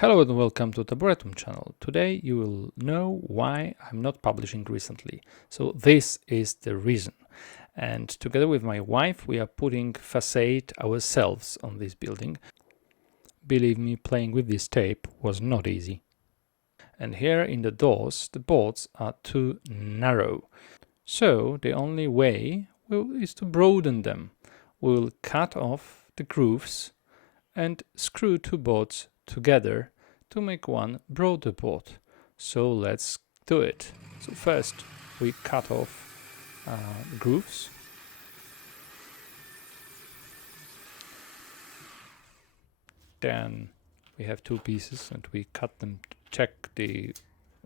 Hello and welcome to Taburetum channel. Today you will know why I'm not publishing recently. So this is the reason. And together with my wife we are putting facade ourselves on this building. Believe me, playing with this tape was not easy. And here in the doors the boards are too narrow. So the only way is to broaden them. We'll cut off the grooves and screw two boards together to make one broader board. So let's do it. So first we cut off the grooves. Then we have two pieces and we cut them, check the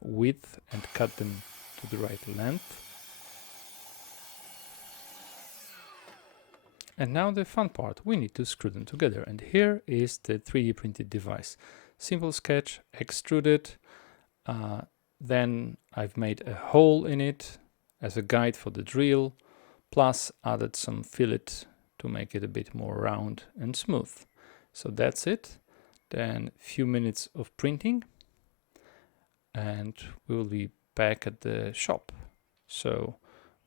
width and cut them to the right length. And now the fun part, we need to screw them together. And here is the 3D printed device. Simple sketch, extruded, then I've made a hole in it as a guide for the drill, plus added some fillet to make it a bit more round and smooth. So that's it. Then a few minutes of printing and we will be back at the shop. So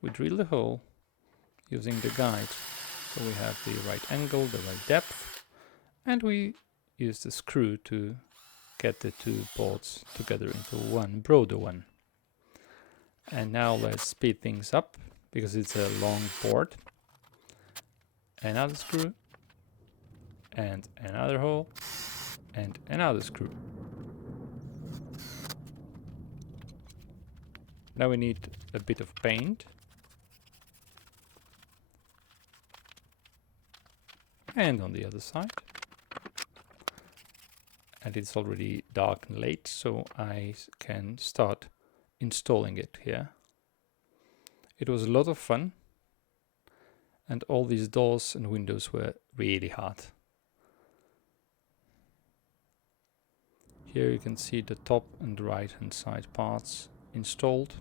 we drill the hole using the guide. So we have the right angle, the right depth, and we use the screw to get the two boards together into one broader one. And now let's speed things up because it's a long board. Another screw, and another hole, and another screw. Now we need a bit of paint. And on the other side. And it's already dark and late, so I can start installing it here. It was a lot of fun, and all these doors and windows were really hard. Here you can see the top and right hand side parts installed,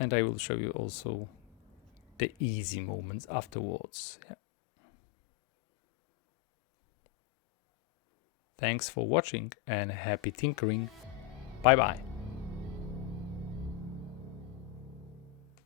and I will show you also the easy moments afterwards. Yeah. Thanks for watching and happy tinkering. Bye bye.